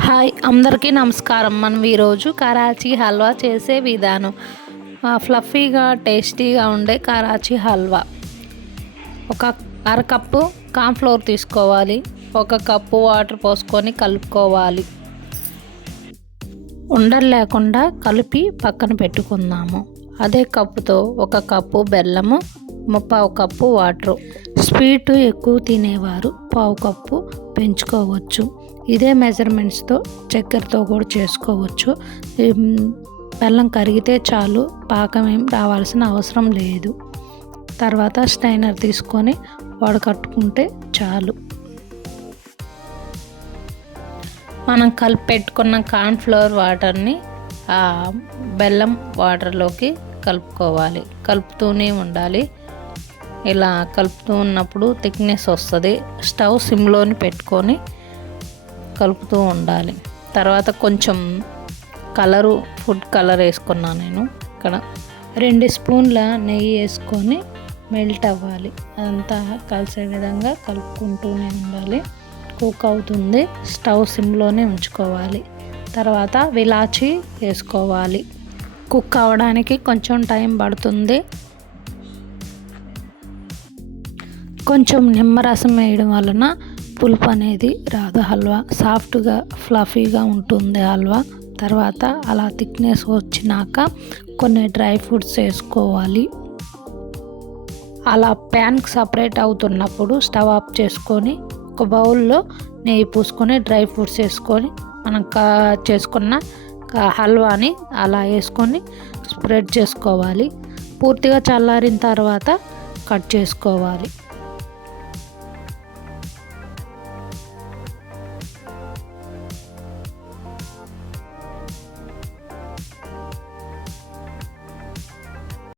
Hi అందరికీ నమస్కారం. మనం ఈరోజు కరాచీ హల్వా చేసే విధానం. ఫ్లఫీగా టేస్టీగా ఉండే కరాచీ హల్వా. ఒక అరకప్పు కార్న్‌ఫ్లోర్ తీసుకోవాలి. ఒక కప్పు వాటర్ పోసుకొని కలుపుకోవాలి. ఉండలు లేకుండా కలిపి పక్కన పెట్టుకుందాము. అదే కప్పుతో ఒక కప్పు బెల్లము, ముప్పావు కప్పు వాటరు. స్వీటు ఎక్కువ తినేవారు పావు కప్పు పెంచుకోవచ్చు. ఇదే మెజర్మెంట్స్తో చక్కెరతో కూడా చేసుకోవచ్చు. బెల్లం కరిగితే చాలు, పాకం ఏం రావాల్సిన అవసరం లేదు. తర్వాత స్టైనర్ తీసుకొని వడకట్టుకుంటే చాలు. మనం కలిపి పెట్టుకున్న కార్న్‌ఫ్లోర్ వాటర్ని బెల్లం వాటర్లోకి కలుపుకోవాలి. కలుపుతూనే ఉండాలి. ఇలా కలుపుతూ ఉన్నప్పుడు థిక్నెస్ వస్తుంది. స్టవ్ సిమ్లోని పెట్టుకొని కలుపుతూ ఉండాలి. తర్వాత కొంచెం ఫుడ్ కలర్ వేసుకున్నాను నేను. ఇక్కడ 2 స్పూన్ల నెయ్యి వేసుకొని మెల్ట్ అవ్వాలి. అదంతా కలిసే విధంగా కలుపుకుంటూనే ఉండాలి. కుక్ అవుతుంది. స్టవ్ సిమ్లోనే ఉంచుకోవాలి. తర్వాత విలాచి వేసుకోవాలి. కుక్ అవ్వడానికి కొంచెం టైం పడుతుంది. కొంచెం నిమ్మరసం వేయడం వలన పులుపు అనేది రాదు. హల్వా సాఫ్ట్గా ఫ్లఫీగా ఉంటుంది హల్వా. తర్వాత అలా థిక్నెస్ వచ్చినాక కొన్ని డ్రై ఫ్రూట్స్ వేసుకోవాలి. అలా ప్యాన్కి సపరేట్ అవుతున్నప్పుడు స్టవ్ ఆఫ్ చేసుకొని ఒక బౌల్లో నెయ్యి పూసుకొని డ్రై ఫ్రూట్స్ వేసుకొని మనం చేసుకున్న హల్వాని అలా వేసుకొని స్ప్రెడ్ చేసుకోవాలి. పూర్తిగా చల్లారిన తర్వాత కట్ చేసుకోవాలి.